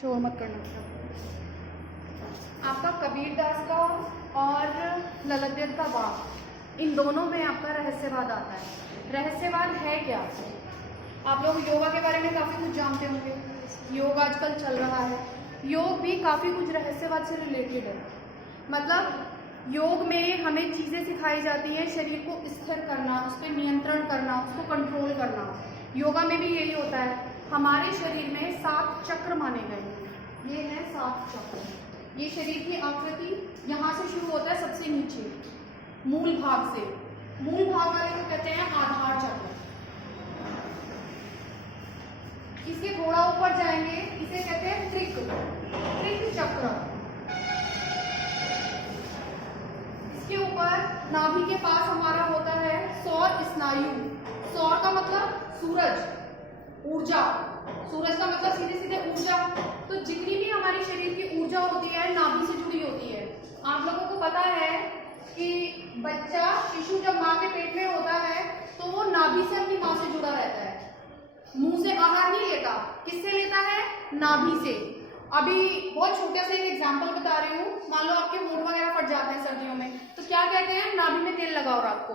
शोर मत करना। आपका कबीर दास का और ललतदेव का वाक, इन दोनों में आपका रहस्यवाद आता है। रहस्यवाद है क्या? आप लोग योगा के बारे में काफ़ी कुछ जानते होंगे, योग आजकल चल रहा है। योग भी काफ़ी कुछ रहस्यवाद से रिलेटेड है। मतलब योग में हमें चीज़ें सिखाई जाती हैं, शरीर को स्थिर करना, उस पर नियंत्रण करना, उसको कंट्रोल करना। योगा में भी यही होता है। हमारे शरीर में 7 चक्र माने गए। ये है 7 चक्र। ये शरीर की आकृति यहाँ से शुरू होता है, सबसे नीचे मूल भाग से। मूल भाग वाले को कहते हैं आधार चक्र। इसके थोड़ा ऊपर जाएंगे, इसे कहते हैं त्रिक चक्र। इसके ऊपर नाभि के पास हमारा होता है सौर स्नायु। सौर का मतलब सूरज, ऊर्जा। सूरज का मतलब सीधे सीधे ऊर्जा। तो जितनी भी हमारी शरीर की ऊर्जा होती है नाभि से जुड़ी होती है। आप लोगों को पता है कि बच्चा, शिशु जब माँ के पेट में होता है तो वो नाभि से अपनी माँ से जुड़ा रहता है। मुंह से आहार नहीं लेता, किससे लेता है? नाभि से। अभी बहुत छोटे से एक एग्जाम्पल बता रही हूँ। मान लो आपके होंठ वगैरह फट जाते हैं सर्दियों में, तो क्या कहते हैं? नाभि में तेल लगाओ रात को।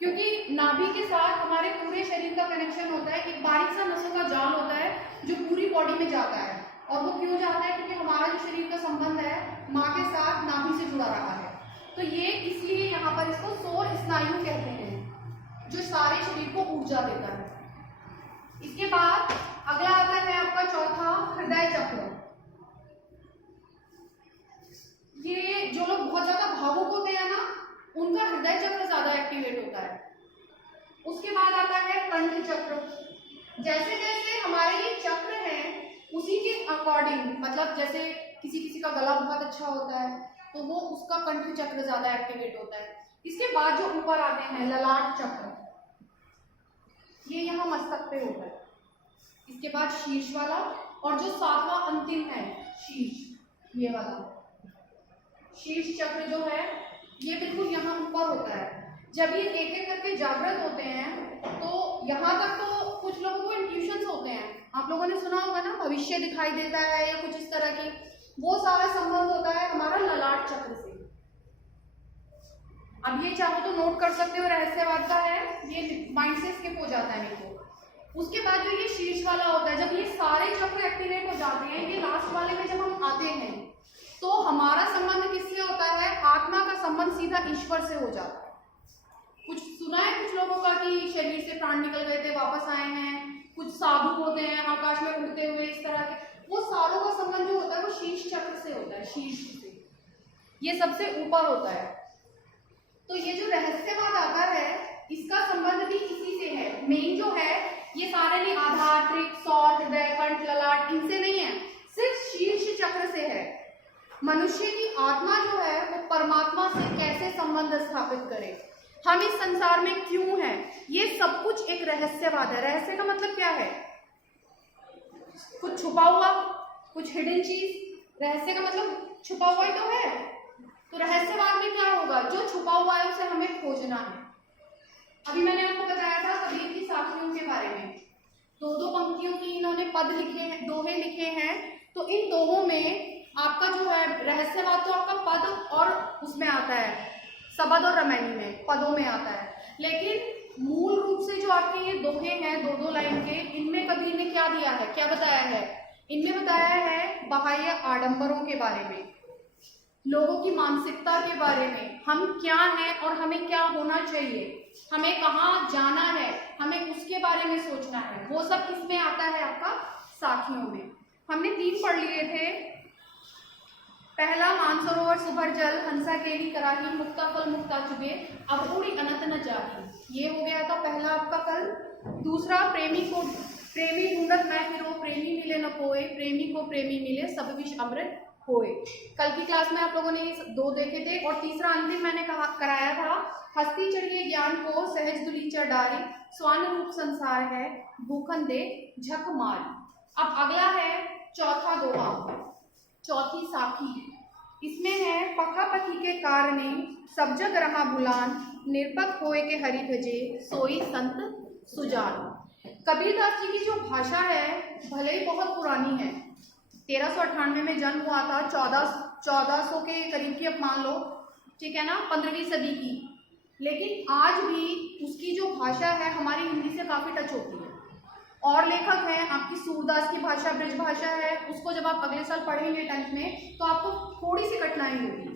क्योंकि नाभि के साथ हमारे पूरे शरीर का कनेक्शन होता है। एक बारीक सा नसों का जाल होता है जो पूरी बॉडी में जाता है। और वो क्यों जाता है? क्योंकि हमारा जो शरीर का संबंध है माँ के साथ नाभि से जुड़ा रहा है। तो ये इसलिए यहाँ पर इसको सौर स्नायु कहते हैं, जो सारे शरीर को ऊर्जा देता है। इसके बाद अगला आता है आपका चौथा, हृदय चक्र। ये जो लोग बहुत ज्यादा भावुक होते हैं ना, उनका हृदय चक्र ज्यादा एक्टिवेट होता है। उसके बाद आता है कंठ चक्र। जैसे जैसे हमारे ये चक्र हैं उसी के अकॉर्डिंग, मतलब जैसे किसी किसी का गला बहुत अच्छा होता है तो वो उसका कंठ चक्र ज्यादा एक्टिवेट होता है। इसके बाद जो ऊपर आते हैं ललाट चक्र, ये यहाँ मस्तक पे होता है। इसके बाद शीर्ष वाला, और जो 7वां अंतिम है शीर्ष, ये वाला शीर्ष चक्र जो है ये बिल्कुल यहाँ ऊपर होता है। जब ये एक एक करके जागृत होते हैं तो यहाँ तक तो कुछ लोगों को इंट्यूशंस होते हैं। आप लोगों ने सुना होगा ना, भविष्य दिखाई देता है या कुछ इस तरह की। वो सारा संबंध होता है हमारा ललाट चक्र से। अब ये चाहो तो नोट कर सकते हो, रहस्यवाद का है, ये माइंड से स्किप हो जाता है मेरे को। उसके बाद जो ये शीर्ष वाला होता है, जब ये सारे चक्र एक्टिवेट हो जाते हैं, ये लास्ट वाले में जब हम आते हैं तो हमारा संबंध किससे होता है? आत्मा का संबंध सीधा ईश्वर से हो जाता है। कुछ सुना है कुछ लोगों का कि शरीर से प्राण निकल गए थे, वापस आए हैं। कुछ साधु होते हैं आकाश में उड़ते हुए, इस तरह के। वो सारों का संबंध जो होता है वो शीर्ष चक्र से होता है, शीर्ष से। ये सबसे ऊपर होता है। तो ये जो रहस्यवाद आता है इसका संबंध भी इसी से है। मेन जो है ये सारे नहीं, आधार, त्रिक, सौर, हृदय, कंठ, ललाट, इनसे नहीं है, सिर्फ शीर्ष चक्र से है। मनुष्य की आत्मा जो है वो परमात्मा से कैसे संबंध स्थापित करे, हम इस संसार में क्यों हैं, ये सब कुछ एक रहस्यवाद है। रहस्य का मतलब क्या है? कुछ छुपा हुआ, कुछ हिडन चीज। रहस्य का मतलब छुपा हुआ ही तो है। तो रहस्यवाद में क्या होगा? जो छुपा हुआ है उसे हमें खोजना है। अभी मैंने आपको बताया था कबीर की साखियों के बारे में। 2-2 पंक्तियों की इन्होंने पद लिखे हैं, दोहे लिखे हैं। तो इन दोहों में आपका जो है रहस्यवाद तो आपका पद और उसमें आता है, शबद और रमैनी में, पदों में आता है। लेकिन मूल रूप से जो आपके ये दोहे हैं 2-2 लाइन के, इनमें कबीर ने क्या दिया है, क्या बताया है? इनमें बताया है बाह्य आडंबरों के बारे में, लोगों की मानसिकता के बारे में, हम क्या हैं और हमें क्या होना चाहिए, हमें कहाँ जाना है, हमें उसके बारे में सोचना है। वो सब किसमें आता है? आपका साखियों में। हमने 3 पढ़ लिए थे। पहला, मानसरोवर सुभर जल, हंसा केली कराही, मुक्ता फल मुक्ता चुगे, अब उड़ी अनंत न जाही। ये हो गया था पहला आपका कल। दूसरा, प्रेमी ढूंढत न फिरो, प्रेमी मिले न कोय, प्रेमी को प्रेमी मिले, सब विष अमृत होए। कल की क्लास में आप लोगों ने 2 देखे थे। और तीसरा अंतिम मैंने कराया था, हस्ती चढ़िए ज्ञान को, सहज दुली चढ़ डारी, स्वान रूप संसार है, भूखन दे झक मारी। अब अगला है चौथा दोहा, चौथी साखी। इसमें है, पखापति के कारणे सब जग रहा भुलान, निरपक होए के हरि भजे, सोई संत सुजान। कबीरदास जी की जो भाषा है भले ही बहुत पुरानी है, 1398 में जन्म हुआ था, 1400 के करीब की, अब मान लो, ठीक है ना, 15वीं सदी की। लेकिन आज भी उसकी जो भाषा है हमारी हिंदी से काफी टच होती है। और लेखक हैं आपकी सूरदास की भाषा ब्रज भाषा है, उसको जब आप अगले साल पढ़ेंगे 10th में तो आपको थोड़ी सी कठिनाई होगी।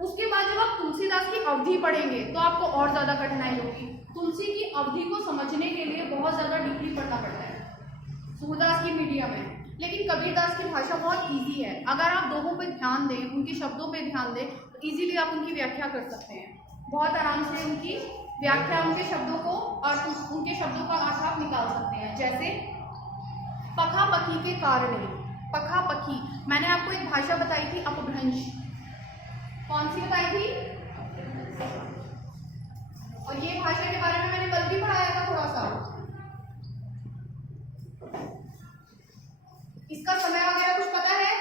उसके बाद जब आप तुलसीदास की अवधि पढ़ेंगे तो आपको और ज्यादा कठिनाई होगी। तुलसी की अवधि को समझने के लिए बहुत ज्यादा डीपली पढ़ना पड़ता है, सूरदास की मीडियम है। लेकिन कबीरदास की भाषा बहुत ईजी है, अगर आप दोनों पे ध्यान दें, उनके शब्दों पे ध्यान दें तो ईजिली आप उनकी व्याख्या कर सकते हैं। बहुत आराम से उनकी व्याख्या, उनके शब्दों को और उनके शब्दों का अर्थ आप निकाल सकते हैं। जैसे पखा पखी के कारणे, पखा पखी, मैंने आपको एक भाषा बताई थी अपभ्रंश, कौन सी बताई थी? और ये भाषा के बारे में मैंने कल भी पढ़ाया था थोड़ा सा। इसका समय वगैरह कुछ पता है?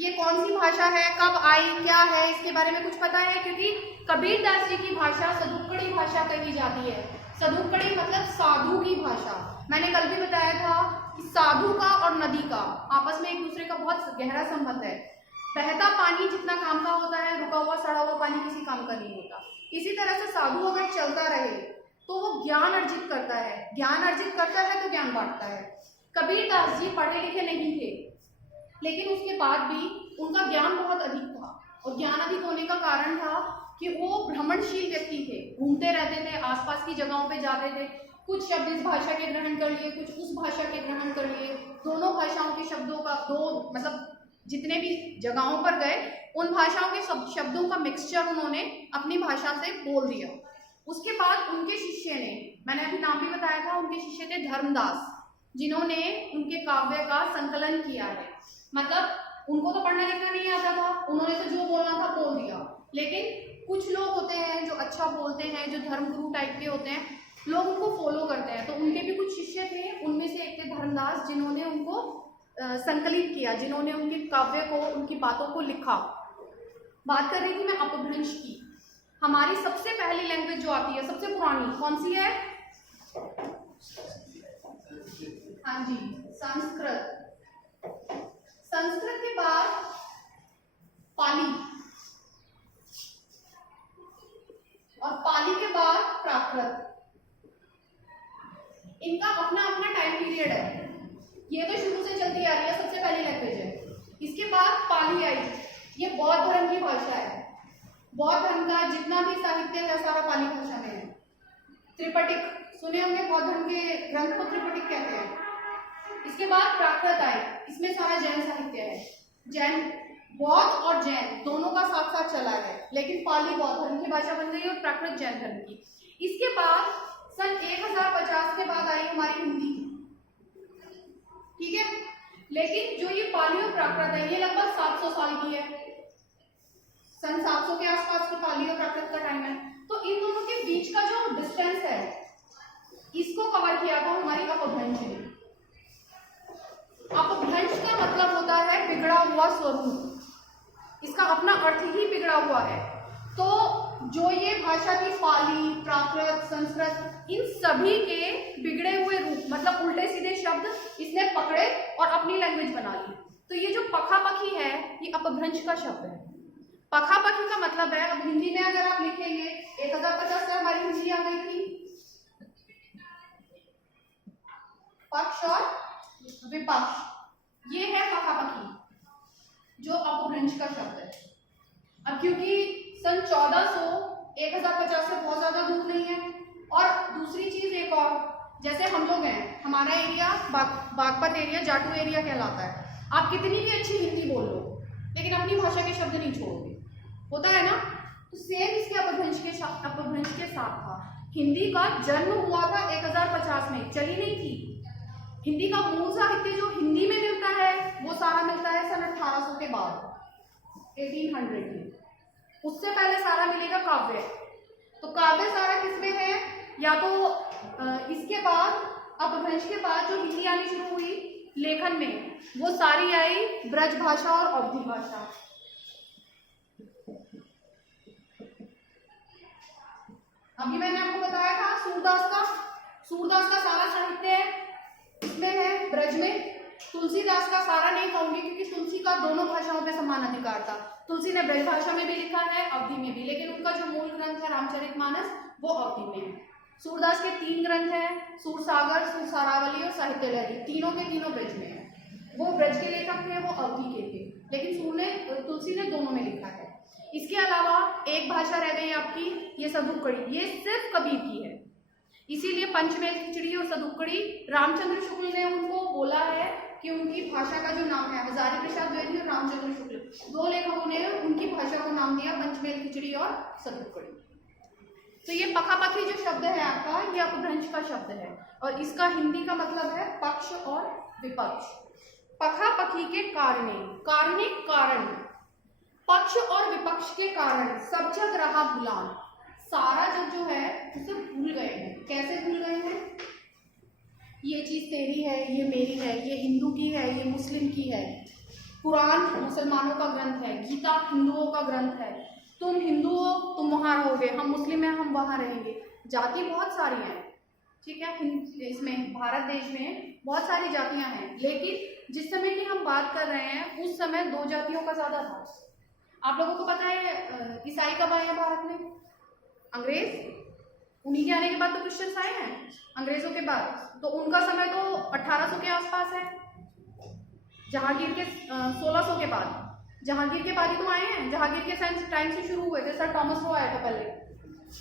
ये कौन सी भाषा है, कब आई, क्या है, इसके बारे में कुछ पता है? क्योंकि कबीरदास जी की भाषा सदुक्कड़ी भाषा कही जाती है। सदुक्कड़ी मतलब साधु की भाषा। मैंने कल भी बताया था कि साधु का और नदी का आपस में एक दूसरे का बहुत गहरा संबंध है। बहता पानी जितना काम का होता है, रुका हुआ सड़ा हुआ पानी किसी काम का नहीं होता। इसी तरह से साधु अगर चलता रहे तो वो ज्ञान अर्जित करता है, ज्ञान अर्जित करता है तो ज्ञान बांटता है। कबीरदास जी पढ़े लिखे नहीं थे, लेकिन उसके बाद भी उनका ज्ञान बहुत अधिक था। और ज्ञान अधिक होने का कारण था कि वो भ्रमणशील व्यक्ति थे, घूमते रहते थे, आसपास की जगहों पे जाते थे। कुछ शब्द इस भाषा के ग्रहण कर लिए, कुछ उस भाषा के ग्रहण कर लिए, दोनों भाषाओं के शब्दों का, दो मतलब जितने भी जगहों पर गए उन भाषाओं के शब्दों का मिक्सचर उन्होंने अपनी भाषा से बोल दिया। उसके बाद उनके शिष्य ने, मैंने अभी नाम भी बताया था, उनके शिष्य थे धर्मदास, जिन्होंने उनके काव्य का संकलन किया है। मतलब उनको तो पढ़ना लिखना नहीं आता था, उन्होंने तो जो बोलना था बोल दिया। लेकिन कुछ लोग होते हैं जो अच्छा बोलते हैं, जो धर्मगुरु टाइप के होते हैं, लोग उनको फॉलो करते हैं। तो उनके भी कुछ शिष्य थे, उनमें से एक थे धर्मदास, जिन्होंने उनको संकलित किया, जिन्होंने उनके काव्य को, उनकी बातों को लिखा। बात कर रही थी मैं अपभ्रंश की। हमारी सबसे पहली लैंग्वेज जो आती है, सबसे पुरानी, कौन सी है? हाँ जी, संस्कृत। संस्कृत के बाद पाली, और पाली के बाद प्राकृत। इनका अपना अपना टाइम पीरियड है। ये तो शुरू से चलती आ रही है, सबसे पहली लैंग्वेज है। इसके बाद पाली आई, ये बौद्ध धर्म की भाषा है। बौद्ध धर्म का जितना भी साहित्य है सारा पाली भाषा में है। त्रिपिटक सुने होंगे, बौद्ध धर्म के ग्रंथ को त्रिपिटक कहते हैं। इसके बाद प्राकृत आई, इसमें सारा जैन साहित्य है। जैन, बौद्ध और जैन दोनों का साथ साथ चला है, लेकिन पाली बौद्ध धर्म की भाषा बन गई और प्राकृत जैन धर्म की। इसके बाद सन 1050 के बाद आई हमारी हिंदी, ठीक है। लेकिन जो ये पाली और प्राकृत है, ये लगभग 700 साल की है। सन 700 के आसपास की पाली और प्राकृत का टाइम है। तो इन दोनों के बीच का जो डिस्टेंस है, इसको कवर किया था हमारी अपभ्रंश ने। अपभ्रंश का मतलब होता है बिगड़ा हुआ स्वरूप। इसका अपना अर्थ ही बिगड़ा हुआ है। तो जो ये भाषा थी, पाली, प्राकृत, संस्कृत, इन सभी के बिगड़े हुए रूप, मतलब उल्टे सीधे शब्द इसने पकड़े और अपनी लैंग्वेज बना ली। तो ये जो पखापखी है, ये अपभ्रंश का शब्द है। पखापखी का मतलब है, अब हिंदी में अगर आप लिखेंगे, 1050 से हमारी हिंदी आ गई थी, पक्ष और विपक्ष, ये है पखापखी, जो अपभ्रंश का शब्द है। अब क्योंकि सन 1400 1050 से बहुत ज्यादा दूर नहीं है। और दूसरी चीज एक और, जैसे हम लोग हैं, हमारा एरिया बागपत एरिया, जाटू एरिया कहलाता है। आप कितनी भी अच्छी हिंदी बोल लो, लेकिन अपनी भाषा के शब्द नहीं छोड़ोगे, होता है ना। तो सेम इसके अपभ्रंश के साथ था। हिंदी का जन्म हुआ था 1050 में, चली नहीं थी। हिंदी का मूल साहित्य जो हिंदी में मिलता है, वो सारा मिलता है सन 1800 के बाद, 1800 में। उससे पहले सारा मिलेगा काव्य। तो काव्य सारा किसमें है? या तो इसके बाद, अपभ्रंश के बाद जो हिंदी आनी शुरू हुई लेखन में, वो सारी आई ब्रज भाषा और अवधी भाषा। अभी मैंने आपको बताया था सूरदास का सारा साहित्य है इसमें है, ब्रज में। तुलसीदास का सारा नहीं कहूंगी क्योंकि तुलसी का दोनों भाषाओं पे समान अधिकार था। तुलसी ने ब्रज भाषा में भी लिखा है, अवधी में भी, लेकिन उनका जो मूल ग्रंथ है रामचरितमानस वो अवधी में है। सूरदास के 3 ग्रंथ हैं, सूरसागर, सूरसारावली और साहित्य लहरी, तीनों के तीनों ब्रज में है। वो ब्रज के लेखक थे, वो अवधी के थे, लेकिन तुलसी ने दोनों में लिखा है। इसके अलावा एक भाषा रह गई आपकी, ये सदुक्कड़ी, ये सिर्फ कबीर की है। इसीलिए पंचमेल खिचड़ी और सदुक्कड़ी रामचंद्र शुक्ल ने उनको बोला है कि उनकी भाषा का जो नाम है, हजारी प्रसाद द्विवेदी और रामचंद्र शुक्ल 2 लेखकों ने उनकी भाषा को नाम दिया पंचमेल खिचड़ी और सदुक्कड़ी। तो ये पखापखी जो शब्द है आपका, ये अपभ्रंश का शब्द है और इसका हिंदी का मतलब है पक्ष और विपक्ष। पखापखी के कारणे, कारणे कारण, पक्ष और विपक्ष के कारण सब जग रहा भुलान, सारा जग जो है उसे भूल गए हैं। कैसे भूल गए हैं? ये चीज तेरी है, ये मेरी है, ये हिंदू की है, ये मुस्लिम की है। कुरान मुसलमानों का ग्रंथ है, गीता हिंदुओं का ग्रंथ है। तुम हिंदू हो, तुम वहां रहोगे, हम मुस्लिम हैं, हम वहां रहेंगे। जाति बहुत सारी हैं, ठीक है, इसमें भारत देश में बहुत सारी जातियां हैं, लेकिन जिस समय की हम बात कर रहे हैं उस समय 2 जातियों का ज्यादा था। आप लोगों को पता है ईसाई कब आए हैं भारत में? अंग्रेज, उन्हीं के आने के बाद तो क्रिश्चियंस आए हैं, अंग्रेजों के बाद। तो उनका समय तो 1800 के आसपास है, जहांगीर के 1600 के बाद, जहांगीर के बाद ही तो आए हैं, जहांगीर के टाइम से शुरू हुए थे, सर थॉमस लो आया था पहले।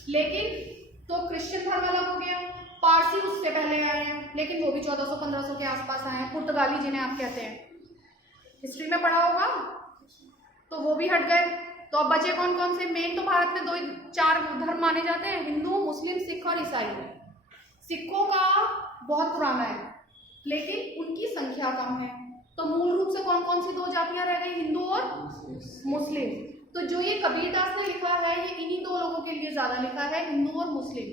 लेकिन तो क्रिश्चियन धर्म अलग हो गया, पारसी उससे पहले आए हैं, लेकिन वो भी 1400-1500 के आसपास आए हैं। पुर्तगाली जिन्हें आप कहते हैं, हिस्ट्री में पढ़ा होगा, तो वो भी हट गए। तो अब बचे कौन कौन से? मेन तो भारत में 2-4 धर्म माने जाते हैं, हिंदू, मुस्लिम, सिख और ईसाई। सिखों का बहुत पुराना है, लेकिन उनकी संख्या कम है। तो मूल रूप से कौन कौन सी 2 जातियां रह गई? हिंदू और मुस्लिम। तो जो ये कबीरदास ने लिखा है, ये इन्हीं 2 लोगों के लिए ज्यादा लिखा है, हिंदू और मुस्लिम।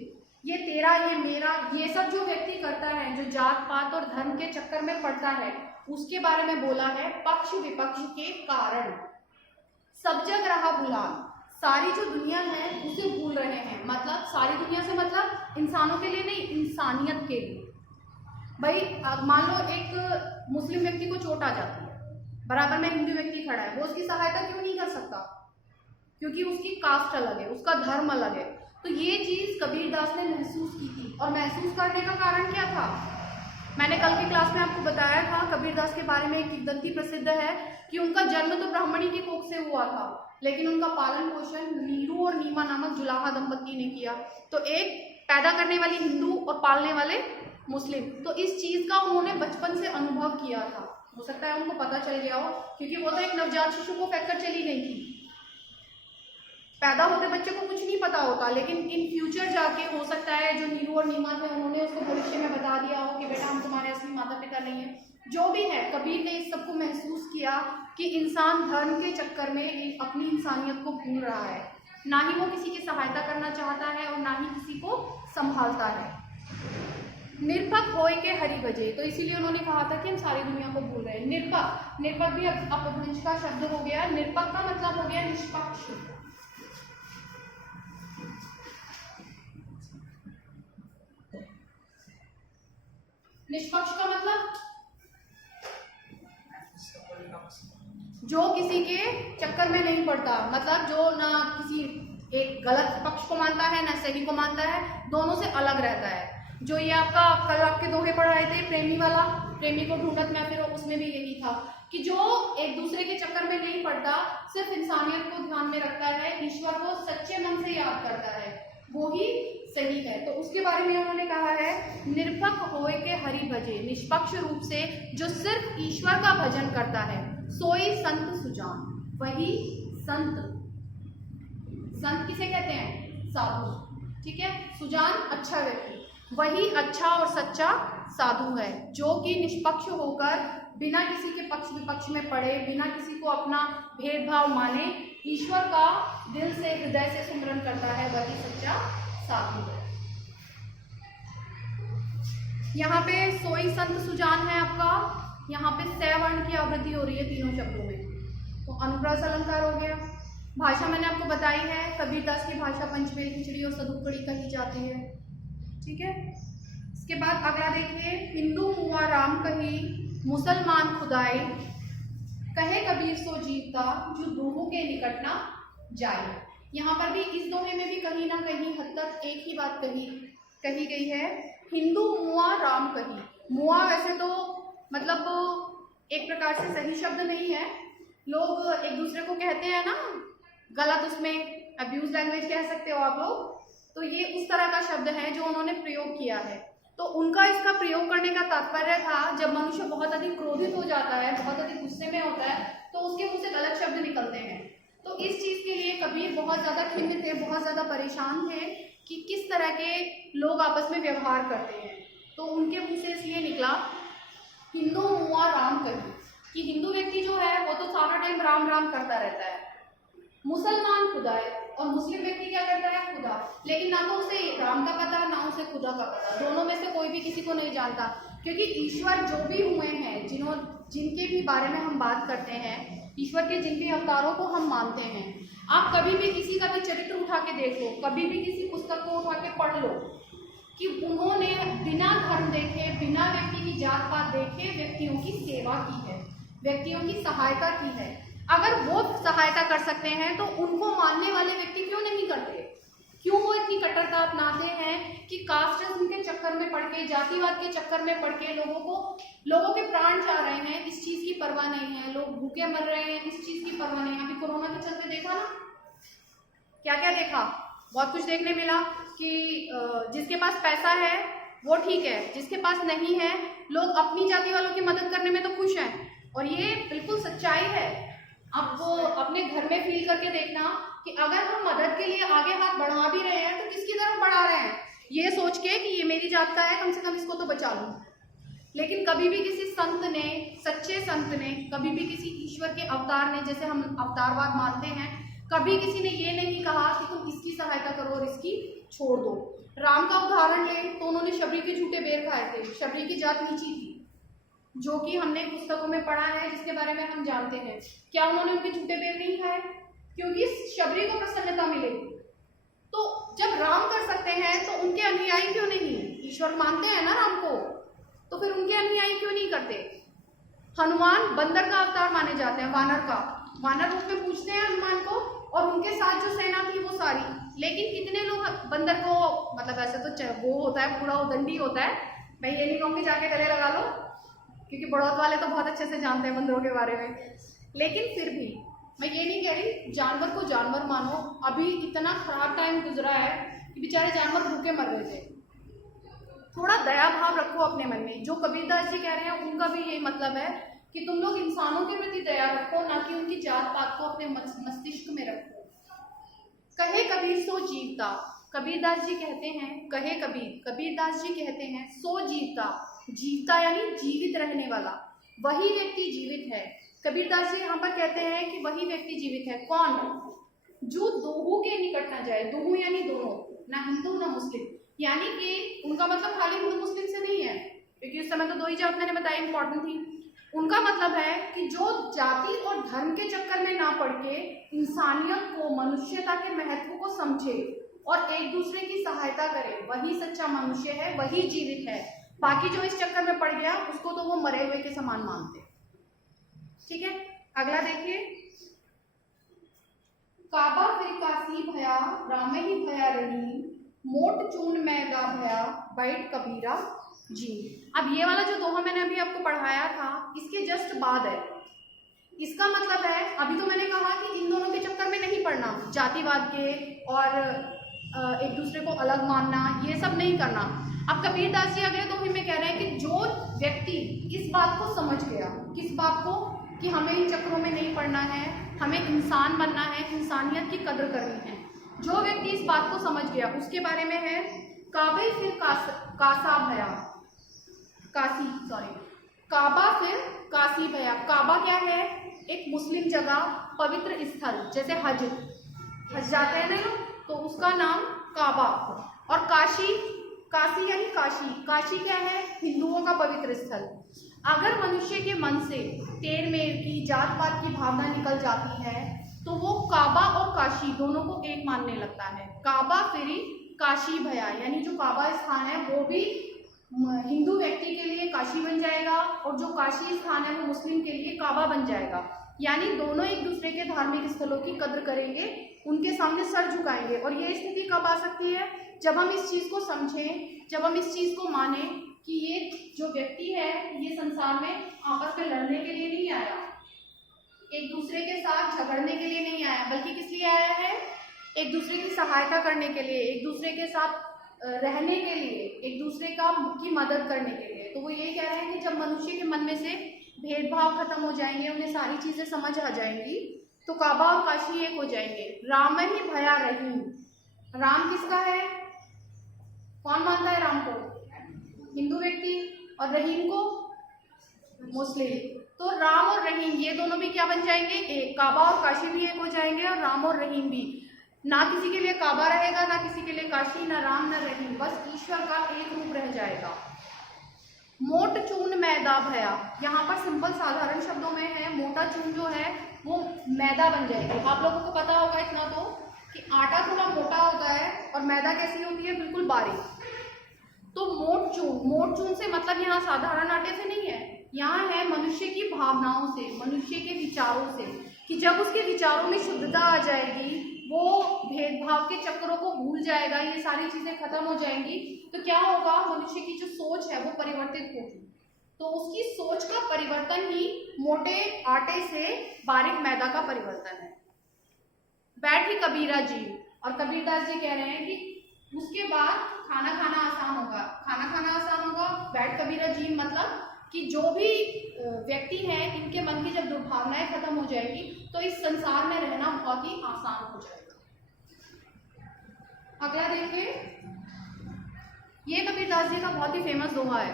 ये तेरा, ये मेरा, ये सब जो व्यक्ति करता है, जो जात पात और धर्म के चक्कर में पड़ता है, उसके बारे में बोला है पक्ष विपक्ष के कारण सब जग रहा भुलान। सारी जो दुनिया है उसे भूल रहे हैं, मतलब सारी दुनिया से मतलब इंसानों के लिए नहीं, इंसानियत के लिए। भाई मान लो एक मुस्लिम व्यक्ति को चोट आ जाती है, बराबर में हिंदू व्यक्ति खड़ा है, वो उसकी सहायता क्यों नहीं कर सकता? क्योंकि उसकी कास्ट अलग है, उसका धर्म अलग है। तो ये चीज कबीरदास ने महसूस की थी, और महसूस करने का कारण क्या था? मैंने कल की क्लास में आपको बताया था, कबीरदास के बारे में एक किंवदंती प्रसिद्ध है कि उनका जन्म तो ब्राह्मणी की कोख से हुआ था, लेकिन उनका पालन पोषण नीरू और नीमा नामक जुलाहा दंपति ने किया। तो एक पैदा करने वाली हिंदू और पालने वाले मुस्लिम, तो इस चीज का उन्होंने बचपन से अनुभव किया था। हो सकता है उनको पता चल गया हो, क्योंकि वो तो एक नवजात शिशु को फेंककर चली गई थी। पैदा होते बच्चे को कुछ नहीं पता होता, लेकिन इन फ्यूचर जाके हो सकता है जो नीरू और नीमा थे उन्होंने उसको भविष्य में बता दिया हो कि बेटा हम तुम्हारे असली माता पिता नहीं है। जो भी है, कबीर ने इस सबको महसूस किया कि इंसान धर्म के चक्कर में अपनी इंसानियत को भूल रहा है, ना ही वो किसी की सहायता करना चाहता है और ना ही किसी को संभालता है। निरपक होए के हरि भजे, तो इसीलिए उन्होंने कहा था कि हम सारी दुनिया को भूल रहे हैं। निरपक, निरपक भी अपभ्रंश का शब्द हो गया। निरपक का मतलब हो गया निष्पक्ष। निष्पक्ष का मतलब जो किसी के चक्कर में नहीं पड़ता, मतलब जो ना किसी एक गलत पक्ष को मानता है ना सही को मानता है, दोनों से अलग रहता है। जो ये आपका कल आपके दोहे पढ़ाए थे प्रेमी वाला, प्रेमी को ढूंढत मैं फिर, उसमें भी यही था कि जो एक दूसरे के चक्कर में नहीं पड़ता, सिर्फ इंसानियत को ध्यान में रखता है, ईश्वर को सच्चे मन से याद करता है, वो ही सही है। तो उसके बारे में उन्होंने कहा है निरपक होए के हरि भजे, निष्पक्ष रूप से जो सिर्फ ईश्वर का भजन करता है, सोई संत सुजान। वही संत, संत किसे कहते हैं? साधु, ठीक है। सुजान अच्छा व्यक्ति, वही अच्छा और सच्चा साधु है जो कि निष्पक्ष होकर बिना किसी के पक्ष विपक्ष में पड़े, बिना किसी को अपना भेदभाव माने, ईश्वर का दिल से हृदय से सुमिरन करता है, वही सच्चा साधु है। यहाँ पे सोई संत सुजान है आपका, यहाँ पे सै वर्ण की आवृत्ति हो रही है तीनों शब्दों में, तो अनुप्रास अलंकार हो गया। भाषा मैंने आपको बताई है, कबीरदास की भाषा पंचमेल खिचड़ी और सदुक्कड़ी कही जाती है, ठीक है। इसके बाद अगला देखिए, हिंदू हुआ राम कही मुसलमान खुदाई, कहे कबीर सो जीवता, जो दोहों के निकट ना जाए। यहाँ पर भी इस दोहे में भी कहीं ना कहीं हद तक एक ही बात कही गई है, हिंदू मुआ राम कही। मुआ वैसे तो मतलब एक प्रकार से सही शब्द नहीं है, लोग एक दूसरे को कहते हैं ना गलत, उसमें अब्यूज लैंग्वेज कह सकते हो आप लोग, तो ये उस तरह का शब्द है जो उन्होंने प्रयोग किया है। तो उनका इसका प्रयोग करने का तात्पर्य था, जब मनुष्य बहुत अधिक क्रोधित हो जाता है, बहुत अधिक गुस्से में होता है, तो उसके मुंह से गलत शब्द निकलते हैं। तो इस चीज के लिए कबीर बहुत ज्यादा खिन्न थे, बहुत ज्यादा परेशान थे कि किस तरह के लोग आपस में व्यवहार करते हैं। तो उनके मुंह से इसलिए निकला हिंदू मुआ राम कही, कि हिंदू व्यक्ति जो है वो तो सारा टाइम राम राम करता रहता है, मुसलमान खुदा है, और मुस्लिम व्यक्ति क्या करता है, खुदा। लेकिन ना तो उसे राम का पता, ना उसे खुदा का पता, दोनों में से कोई भी किसी को नहीं जानता। क्योंकि ईश्वर जो भी हुए हैं, जिनके भी बारे में हम बात करते हैं, ईश्वर के जिन भी अवतारों को हम मानते हैं, आप कभी भी किसी का भी चरित्र उठा के देख लो, कभी भी किसी पुस्तक को उठा के पढ़ लो कि उन्होंने बिना धर्म देखे, बिना व्यक्ति की जात पात देखे व्यक्तियों की सेवा की है, व्यक्तियों की सहायता की है। अगर वो सहायता कर सकते हैं तो उनको मानने वाले व्यक्ति क्यों नहीं करते? क्यों वो इतनी कट्टरता अपनाते हैं कि कास्टिज्म के चक्कर में पड़ के, जातिवाद के चक्कर में पड़ के लोगों के प्राण जा रहे हैं, इस चीज की परवाह नहीं है, लोग भूखे मर रहे हैं, इस चीज की परवाह नहीं है। अभी कोरोना के चलते देखा ना, क्या क्या देखा, बहुत कुछ देखने मिला कि जिसके पास पैसा है वो ठीक है, जिसके पास नहीं है लोग अपनी जाति वालों की मदद करने में तो खुश हैं, और ये बिल्कुल सच्चाई है। आप वो अपने घर में फील करके देखना कि अगर हम मदद के लिए आगे हाथ बढ़ा भी रहे हैं तो किसकी तरफ बढ़ा रहे हैं, ये सोच के कि ये मेरी जात का है, कम से कम इसको तो बचा लूं। लेकिन कभी भी किसी संत ने, सच्चे संत ने, कभी भी किसी ईश्वर के अवतार ने, जैसे हम अवतारवाद मानते हैं, कभी किसी ने ये नहीं कहा कि तुम इसकी सहायता करो और इसकी छोड़ दो। राम का उदाहरण ले तो उन्होंने शबरी के झूठे बेर खाए थे, शबरी की जात नीची थी, जो कि हमने पुस्तकों में पढ़ा है, जिसके बारे में हम जानते हैं। क्या उन्होंने उनके झूठे बेर नहीं खाए? क्योंकि शबरी को प्रसन्नता मिलेगी। तो जब राम कर सकते हैं तो उनके अनुयायी क्यों नहीं? ईश्वर मानते हैं ना राम को, तो फिर उनके अनुयायी क्यों नहीं करते? हनुमान बंदर का अवतार माने जाते हैं, वानर का, वानर रूप में पूछते हैं हनुमान को, और उनके साथ जो सेना थी वो सारी, लेकिन कितने लोग बंदर को, मतलब ऐसे तो वो होता है पूरा उदंडी होता है, मैं ये नहीं कहूँगी जाके गले लगा लो, क्योंकि बड़ौत वाले तो बहुत अच्छे से जानते हैं बंदरों के बारे में, लेकिन फिर भी मैं ये नहीं कह रही जानवर को जानवर मानो। अभी इतना खराब टाइम गुजरा है कि बेचारे जानवर भूखे मर रहे थे। थोड़ा दया भाव रखो अपने मन में। जो कबीरदास जी कह रहे हैं उनका भी यही मतलब है कि तुम लोग इंसानों के प्रति दया रखो, ना कि उनकी जात पात को अपने मस्तिष्क में रखो। कहे कबीर सो जीवता, कबीरदास जी कहते हैं, कहे कबीरदास जी कहते हैं सो जीवता, जीवता यानी जीवित रहने वाला, वही व्यक्ति जीवित है। कबीरदास जी यहाँ पर कहते हैं कि वही व्यक्ति जीवित है। कौन? जो दोहू के निकट ना जाए। दोहू यानी दोनों, ना हिंदू ना मुस्लिम, यानी कि उनका मतलब खाली हिंदू मुस्लिम से नहीं है, क्योंकि उस समय तो दो ही जात मैंने बताया इंपॉर्टेंट थी। उनका मतलब है कि जो जाति और धर्म के चक्कर में ना पड़ के इंसानियत को, मनुष्यता के महत्व को समझे और एक दूसरे की सहायता करे, वही सच्चा मनुष्य है, वही जीवित है। बाकी जो इस चक्कर में पड़ गया उसको तो वो मरे हुए के समान मानते। ठीक है, अगला देखिए। काबा फिर काशी भया, राम ही भया रही, मोट चून में गा भया, बैठ कबीरा जी। अब ये वाला जो दोहा मैंने अभी आपको पढ़ाया था, इसके जस्ट बाद है। इसका मतलब है, अभी तो मैंने कहा कि इन दोनों के चक्कर में नहीं पड़ना, जातिवाद के और एक दूसरे को अलग मानना, ये सब नहीं करना। अब कबीरदास जी अगले दोहे में कह रहे हैं कि जो व्यक्ति इस बात को समझ गया, किस बात को, कि हमें इन चक्रों में नहीं पड़ना है, हमें इंसान बनना है, इंसानियत की कदर करनी है, जो व्यक्ति इस बात को समझ गया उसके बारे में है काबे फिर कासा भया, काबा फिर काशी भया। काबा क्या है? एक मुस्लिम जगह, पवित्र स्थल, जैसे हज जाते हैं ना, तो उसका नाम काबा। और काशी यानी काशी, काशी क्या है? हिंदुओं का पवित्र स्थल। अगर मनुष्य के मन से तेर मेर की, जात पात की भावना निकल जाती है तो वो काबा और काशी दोनों को एक मानने लगता है। काबा फिर काशी भया, यानी जो काबा स्थान है वो भी हिंदू व्यक्ति के लिए काशी बन जाएगा और जो काशी स्थान है वो मुस्लिम के लिए काबा बन जाएगा। यानी दोनों एक दूसरे के धार्मिक स्थलों की कद्र करेंगे, उनके सामने सर झुकाएंगे। और ये स्थिति कब आ सकती है? जब हम इस चीज को समझें, जब हम इस चीज को माने कि ये जो व्यक्ति है ये संसार में आपस में लड़ने के लिए नहीं आया, एक दूसरे के साथ झगड़ने के लिए नहीं आया, बल्कि किस लिए आया है? एक दूसरे की सहायता करने के लिए, एक दूसरे के साथ रहने के लिए, एक दूसरे की मदद करने के लिए। तो वो ये कह रहे हैं कि जब मनुष्य के मन में से भेदभाव खत्म हो जाएंगे, उन्हें सारी चीजें समझ आ जाएंगी, तो काबा और काशी एक हो जाएंगे। राम ही भया रहीम। राम किसका है? कौन मानता है राम को? हिंदू व्यक्ति। और रहीम को? मुस्लिम। तो राम और रहीम ये दोनों भी क्या बन जाएंगे? एक। काबा और काशी भी एक हो जाएंगे और राम और रहीम भी। ना किसी के लिए काबा रहेगा, ना किसी के लिए काशी, ना राम ना रहीम, बस ईश्वर का एक रूप रह जाएगा। मोट चून मैदा भया, यहाँ पर सिंपल साधारण शब्दों में है, मोटा चून जो है वो मैदा बन जाएगी। आप लोगों को पता होगा इतना तो कि आटा थोड़ा मोटा होता है और मैदा कैसी होती है? बिल्कुल बारीक। तो मोट चून से मतलब यहाँ साधारण आटे से नहीं है, यहाँ है मनुष्य की भावनाओं से, मनुष्य के विचारों से, कि जब उसके विचारों में शुद्धता आ जाएगी, वो भेदभाव के चक्रों को भूल जाएगा, ये सारी चीजें खत्म हो जाएंगी, तो क्या होगा? मनुष्य की जो सोच है वो परिवर्तित होगी। तो उसकी सोच का परिवर्तन ही मोटे आटे से बारीक मैदा का परिवर्तन है। बैठी कबीरा जी, और कबीरदास जी कह रहे हैं कि उसके बाद खाना खाना आसान होगा। खाना खाना आसान होगा, बैठ कबीरा जी मतलब कि जो भी व्यक्ति हैं इनके मन की जब दुर्भावनाएं खत्म हो जाएगी तो इस संसार में रहना बहुत ही आसान हो जाएगा। अगला देखिए, ये कबीरदास जी का बहुत ही फेमस दोहा है,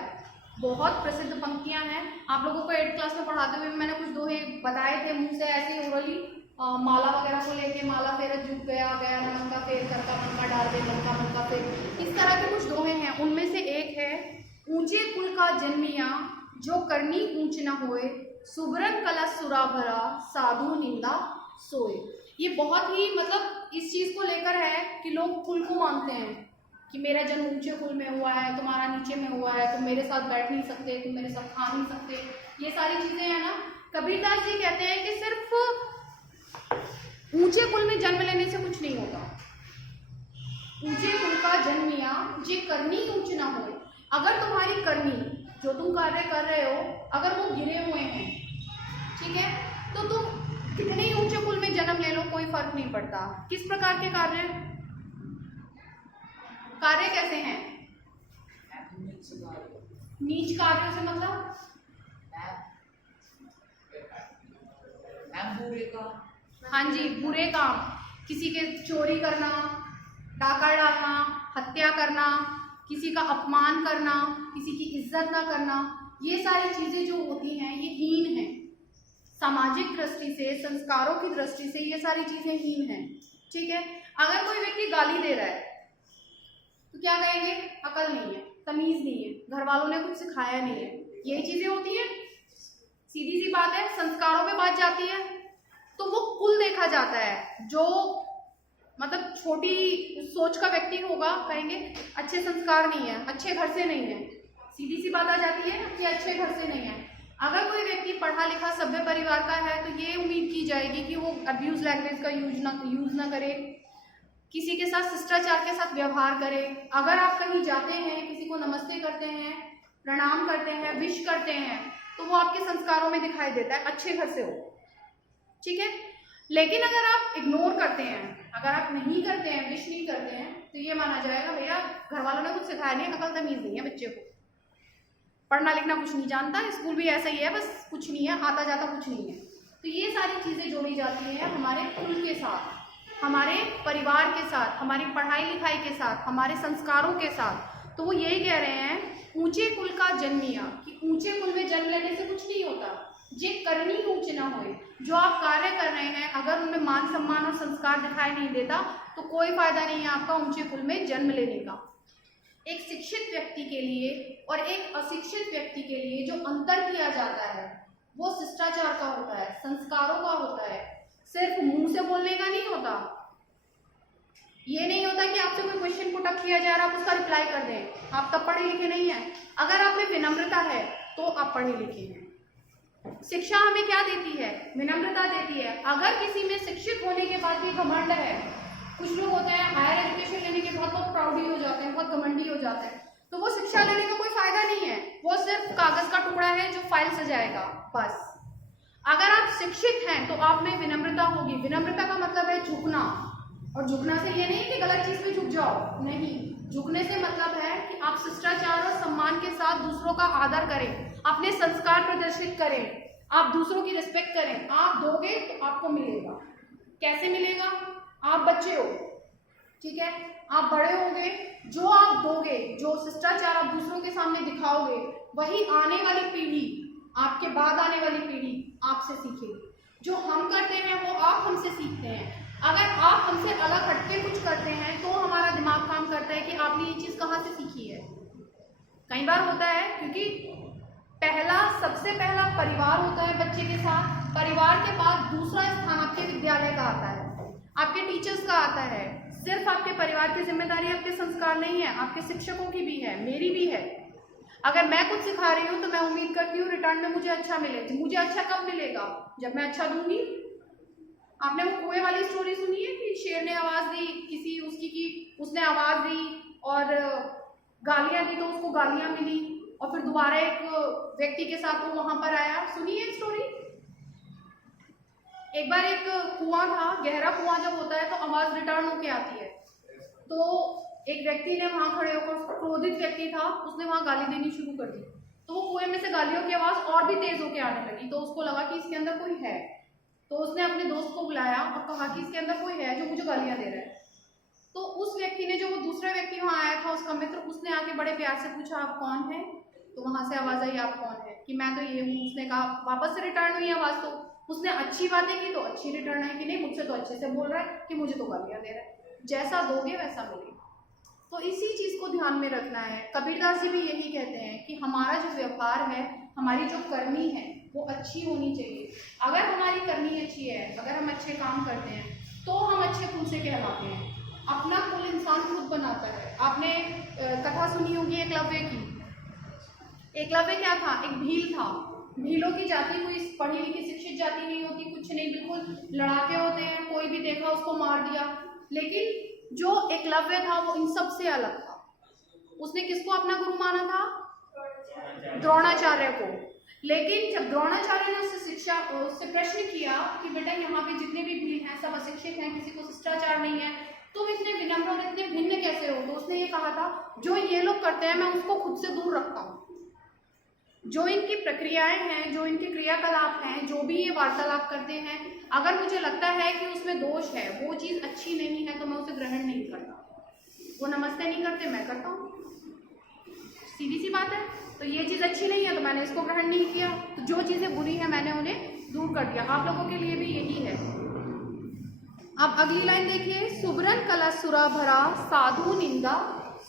बहुत प्रसिद्ध पंक्तियां हैं। आप लोगों को 8th क्लास में पढ़ाते हुए मैंने कुछ दोहे बताए थे मुंह से ऐसे ओरली, माला वगैरह को लेके, माला फेर झुक गया गया मन का फेर, करका मन का डाल दे मन का फेर, इस तरह के कुछ दोहे हैं। उनमें से एक है, ऊंचे कुल का जन्मिया जो करनी ऊंच न होए, सुबरन कलश सुरा भरा साधु निंदा सोए। ये बहुत ही मतलब इस चीज को लेकर है कि लोग कुल को मानते हैं कि मेरा जन्म ऊंचे कुल में हुआ है, तुम्हारा नीचे में हुआ है, तुम मेरे साथ बैठ नहीं सकते, तुम मेरे साथ खा नहीं सकते, ये सारी चीजें है ना। कबीरदास जी कहते हैं कि सिर्फ ऊंचे कुल में जन्म लेने से कुछ नहीं होता। ऊंचे कुल का जन्मिया जे करनी ऊंच ना हो। अगर तुम्हारी करनी, जो तुम कार्य कर रहे हो, अगर वो गिरे हुए हैं, ठीक है, तो तुम कितने ही ऊंचे कुल में जन्म ले लो, कोई फर्क नहीं पड़ता। किस प्रकार के कार्य कैसे हैं? नीच कार्यों से मतलब हाँ जी, बुरे काम, किसी के चोरी करना, डाका डालना, हत्या करना, किसी का अपमान करना, किसी की इज्जत ना करना, ये सारी चीजें जो होती हैं ये हीन है। सामाजिक दृष्टि से, संस्कारों की दृष्टि से ये सारी चीजें हीन हैं, ठीक है। अगर कोई व्यक्ति गाली दे रहा है तो क्या कहेंगे? अकल नहीं है, तमीज नहीं है, घर वालों ने कुछ सिखाया नहीं है, यही चीजें होती है। सीधी सी बात है, संस्कारों पे बात जाती है तो वो कुल देखा जाता है। जो मतलब छोटी सोच का व्यक्ति होगा कहेंगे अच्छे संस्कार नहीं है, अच्छे घर से नहीं है, सीधी सी बात आ जाती है कि अच्छे घर से नहीं है। अगर कोई व्यक्ति पढ़ा लिखा सभ्य परिवार का है तो ये उम्मीद की जाएगी कि वो अब्यूज लैंग्वेज का यूज ना करे, किसी के साथ शिष्टाचार के साथ व्यवहार करे। अगर आप कहीं जाते हैं, किसी को नमस्ते करते हैं, प्रणाम करते हैं, विश करते हैं, तो वो आपके संस्कारों में दिखाई देता है, अच्छे घर से हो, ठीक है। लेकिन अगर आप इग्नोर करते हैं, अगर आप नहीं करते हैं, विश नहीं करते हैं, तो ये माना जाएगा भैया घर वालों ने कुछ सिखाया नहीं, अकल तमीज नहीं है बच्चे को, पढ़ना लिखना कुछ नहीं जानता, स्कूल भी ऐसा ही है, बस कुछ नहीं है, आता जाता कुछ नहीं है। तो ये सारी चीजें जोड़ी जाती हैं हमारे कुल के साथ, हमारे परिवार के साथ, हमारी पढ़ाई लिखाई के साथ, हमारे संस्कारों के साथ। तो वो यही कह रहे हैं ऊंचे कुल का जन्मिया, कि ऊंचे कुल में जन्म लेने से कुछ नहीं होता, जे करनी ऊंच ना होए। जो आप कार्य कर रहे हैं अगर उनमें मान सम्मान और संस्कार दिखाई नहीं देता तो कोई फायदा नहीं है आपका ऊंचे कुल में जन्म लेने का। एक शिक्षित व्यक्ति के लिए और एक अशिक्षित व्यक्ति के लिए जो अंतर किया जाता है वो शिष्टाचार का होता है, संस्कारों का होता है, सिर्फ मुंह से बोलने का नहीं होता। ये नहीं होता कि आपसे कोई क्वेश्चन पुट अप किया जा रहा है आप उसका रिप्लाई कर दें, आप तब पढ़े लिखे नहीं हैं। अगर आप में विनम्रता है तो आप पढ़े लिखे हैं। शिक्षा हमें क्या देती है? विनम्रता देती है। अगर किसी में शिक्षित होने के बाद भी घमंड है, कुछ लोग होते हैं हायर एजुकेशन लेने के बाद बहुत प्राउडी हो जाते हैं, बहुत घमंडी हो जाते हैं, तो वो शिक्षा लेने का कोई फायदा नहीं है, वो सिर्फ कागज का टुकड़ा है जो फाइल सजाएगा बस। अगर आप शिक्षित हैं तो आप में विनम्रता होगी। विनम्रता का मतलब है झुकना, और झुकना से ये नहीं कि गलत चीज में झुक जाओ, नहीं, झुकने से मतलब है कि आप शिष्टाचार और सम्मान के साथ दूसरों का आदर करें, अपने संस्कार प्रदर्शित करें, आप दूसरों की रिस्पेक्ट करें। आप दोगे तो आपको मिलेगा। कैसे मिलेगा? आप बच्चे हो, ठीक है, आप बड़े होगे, जो आप दोगे, जो शिष्टाचार आप दूसरों के सामने दिखाओगे, वही आने वाली पीढ़ी, आपके बाद आने वाली पीढ़ी आपसे सीखेगी। जो हम करते हैं वो आप हमसे सीखते हैं। अगर आप हमसे अलग हटके कुछ करते हैं तो हमारा दिमाग काम करता है कि आपने ये चीज कहाँ से सीखी है। कई बार होता है क्योंकि सबसे पहला परिवार होता है बच्चे के साथ, परिवार के बाद दूसरा स्थान आपके विद्यालय का आता है, आपके टीचर्स का आता है। सिर्फ आपके परिवार की जिम्मेदारी आपके संस्कार नहीं है, आपके शिक्षकों की भी है, मेरी भी है। अगर मैं कुछ सिखा रही हूँ तो मैं उम्मीद करती हूँ रिटर्न में मुझे अच्छा मिले। मुझे अच्छा कब मिलेगा? जब मैं अच्छा दूंगी। आपने वो कुएं वाली स्टोरी सुनी है कि शेर ने आवाज दी किसी उसकी की, उसने आवाज दी और गालियां दी तो उसको गालियां मिली, और फिर दोबारा एक व्यक्ति के साथ वो वहां पर आया। सुनिए स्टोरी। एक बार एक कुआं था, गहरा कुआं जब होता है तो आवाज रिटर्न होके आती है। तो एक व्यक्ति ने वहां खड़े होकर, क्रोधित व्यक्ति था, उसने वहां गाली देनी शुरू कर दी। तो वो कुएं में से गालियों की आवाज और भी तेज होके आने लगी। तो उसको लगा कि इसके अंदर कोई है, तो उसने अपने दोस्त को बुलाया और कहा कि इसके अंदर कोई है जो मुझे गालियां दे रहा है। तो उस व्यक्ति ने, जो वो दूसरा व्यक्ति वहां आया था, उसका मित्र, उसने आके बड़े प्यार से पूछा आप कौन है? तो वहां से आवाज आई आप कौन है? कि मैं तो ये हूँ। उसने कहा, वापस से रिटर्न हुई आवाज। तो उसने अच्छी बातें की तो अच्छी रिटर्न आई कि नहीं, मुझसे तो अच्छे से बोल रहा है, कि मुझे तो गालियां दे रहा है। जैसा दोगे वैसा मिलेगा। तो इसी चीज को ध्यान में रखना है। कबीरदास जी भी यही कहते हैं कि हमारा जो व्यवहार है, हमारी जो करनी है वो अच्छी होनी चाहिए। अगर हमारी करनी अच्छी है, अगर हम अच्छे काम करते हैं तो हम अच्छे कुल से कहलाते हैं। अपना कुल इंसान खुद बनाता है। आपने कथा सुनी होगी एकलव्य की। एकलव्य क्या था? एक भील था। भीलों की जाति कोई पढ़ी लिखी शिक्षित जाति नहीं होती, कुछ नहीं, बिल्कुल लड़ाके होते हैं, कोई भी देखा उसको मार दिया। लेकिन जो एकलव्य था वो इन सब से अलग था। उसने किसको अपना गुरु माना था? द्रोणाचार्य को। लेकिन जब द्रोणाचार्य ने उससे प्रश्न किया कि बेटा यहाँ पे जितने भी भील हैं सब अशिक्षित हैं, किसी को शिष्टाचार नहीं है, तुम इतने विनम्र और इतने भिन्न कैसे हो? तो उसने ये कहा था, जो ये लोग करते हैं मैं उसको खुद से दूर रखता हूँ। जो इनकी प्रक्रियाएं हैं, जो इनके क्रियाकलाप हैं, जो भी ये वार्तालाप करते हैं, अगर मुझे लगता है कि उसमें दोष है, वो चीज अच्छी नहीं है, तो मैं उसे ग्रहण नहीं करता। वो नमस्ते नहीं करते, मैं करता हूँ, सीधी सी बात है। तो ये चीज अच्छी नहीं है तो मैंने इसको ग्रहण नहीं किया। तो जो चीजें बुरी है मैंने उन्हें दूर कर दिया। आप लोगों के लिए भी यही है। अब अगली लाइन देखिए, सुबरन कलश सुरा भरा साधु निंदा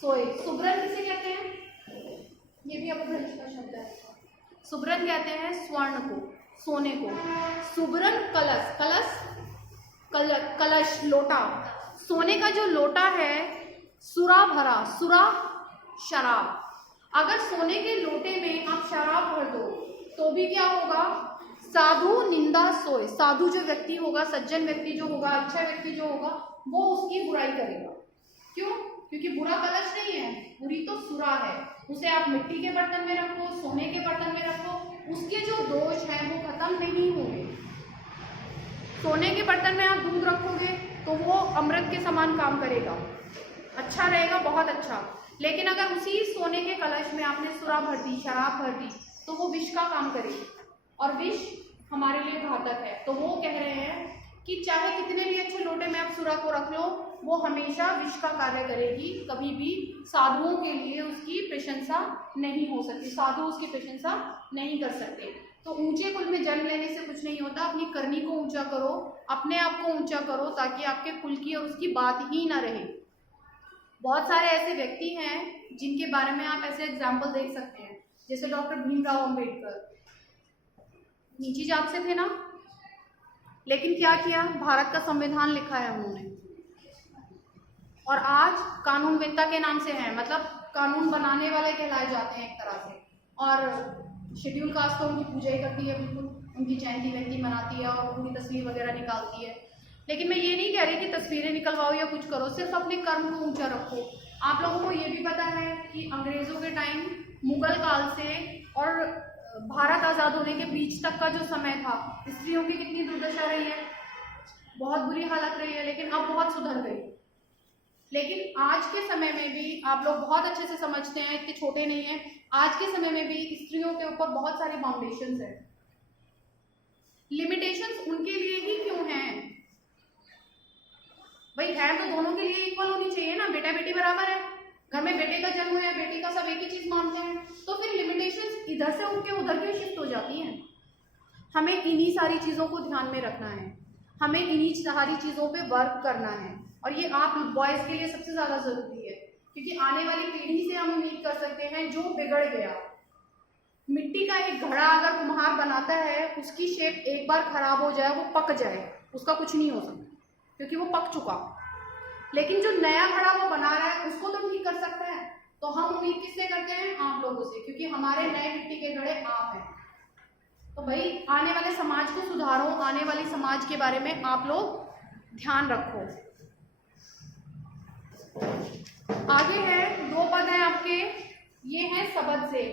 सोए। सुबरन किसे कहते हैं? ये भी अपभ्रंश का शब्द है। सुबरन कहते हैं स्वर्ण को, सोने को। सुबरन कलश, कलश लोटा, सोने का जो लोटा है, सुरा भरा, सुरा शराब। अगर सोने के लोटे में आप शराब भर दो तो भी क्या होगा? साधु निंदा सोए। साधु जो व्यक्ति होगा, सज्जन व्यक्ति जो होगा, अच्छा व्यक्ति जो होगा, वो उसकी बुराई करेगा। क्यों? क्योंकि बुरा कलश नहीं है, बुरी तो सुरा है। उसे आप मिट्टी के बर्तन में रखो, सोने के बर्तन में रखो, उसके जो दोष हैं वो खत्म नहीं होंगे। सोने के बर्तन में आप दूध रखोगे तो वो अमृत के समान काम करेगा, अच्छा रहेगा, बहुत अच्छा। लेकिन अगर उसी सोने के कलश में आपने सुरा भर दी, शराब भर दी, तो वो विष का काम करेगी, और विष हमारे लिए घातक है। तो वो कह रहे हैं कि चाहे कितने भी अच्छे लोटे में आप सुरा को रख लो, वो हमेशा विष का कार्य करेगी। कभी भी साधुओं के लिए उसकी प्रशंसा नहीं हो सकती, साधु उसकी प्रशंसा नहीं कर सकते। तो ऊंचे कुल में जन्म लेने से कुछ नहीं होता। अपनी करनी को ऊंचा करो, अपने आप को ऊंचा करो, ताकि आपके कुल की और उसकी बात ही ना रहे। बहुत सारे ऐसे व्यक्ति हैं जिनके बारे में आप ऐसे एग्जाम्पल देख सकते हैं, जैसे डॉक्टर भीमराव अंबेडकर। नीची जात से थे ना, लेकिन क्या किया? भारत का संविधान लिखा है उन्होंने। और आज कानूनवेत्ता के नाम से हैं, मतलब कानून बनाने वाले कहलाए जाते हैं एक तरह से। और शेड्यूल कास्ट तो उनकी पूजा ही करती है, बिल्कुल उनकी जयंती वयंती मनाती है और पूरी तस्वीर वगैरह निकालती है। लेकिन मैं ये नहीं कह रही कि तस्वीरें निकलवाओ या कुछ करो, सिर्फ अपने कर्म को ऊंचा रखो। आप लोगों को ये भी पता है कि अंग्रेजों के टाइम, मुगल काल से और भारत आज़ाद होने के बीच तक का जो समय था, स्त्रियों की कितनी दुर्दशा रही है, बहुत बुरी हालत रही है, लेकिन अब बहुत सुधर गई। लेकिन आज के समय में भी आप लोग बहुत अच्छे से समझते हैं, इतने छोटे नहीं हैं, आज के समय में भी स्त्रियों के ऊपर बहुत सारी बाउंडेशंस है। लिमिटेशंस उनके लिए ही क्यों हैं? भाई है तो दोनों के लिए इक्वल होनी चाहिए ना, बेटा बेटी बराबर है, घर में बेटे का जन्म है, बेटी का, सब एक ही चीज मानते हैं, तो फिर लिमिटेशंस इधर से उठ के उधर क्यों शिफ्ट हो जाती हैं? हमें इन्हीं सारी चीजों को ध्यान में रखना है, हमें इन्हीं सारी चीजों पे वर्क करना है, और ये आप बॉयज के लिए सबसे ज्यादा जरूरी है, क्योंकि आने वाली पीढ़ी से हम उम्मीद कर सकते हैं जो बिगड़ गया। मिट्टी का एक घड़ा अगर कुम्हार बनाता है, उसकी शेप एक बार खराब हो जाए, वो पक जाए, उसका कुछ नहीं हो सकता क्योंकि वो पक चुका। लेकिन जो नया घड़ा वो बना रहा है, उसको तो ठीक कर सकता है। तो हम उम्मीद किससे करते हैं? आप लोगों से, क्योंकि हमारे नए मिट्टी के घड़े आप हैं। तो भाई आने वाले समाज को सुधारो, आने वाले समाज के बारे में आप लोग ध्यान रखो। आगे है 2 पद हैं आपके, ये हैं सबद से।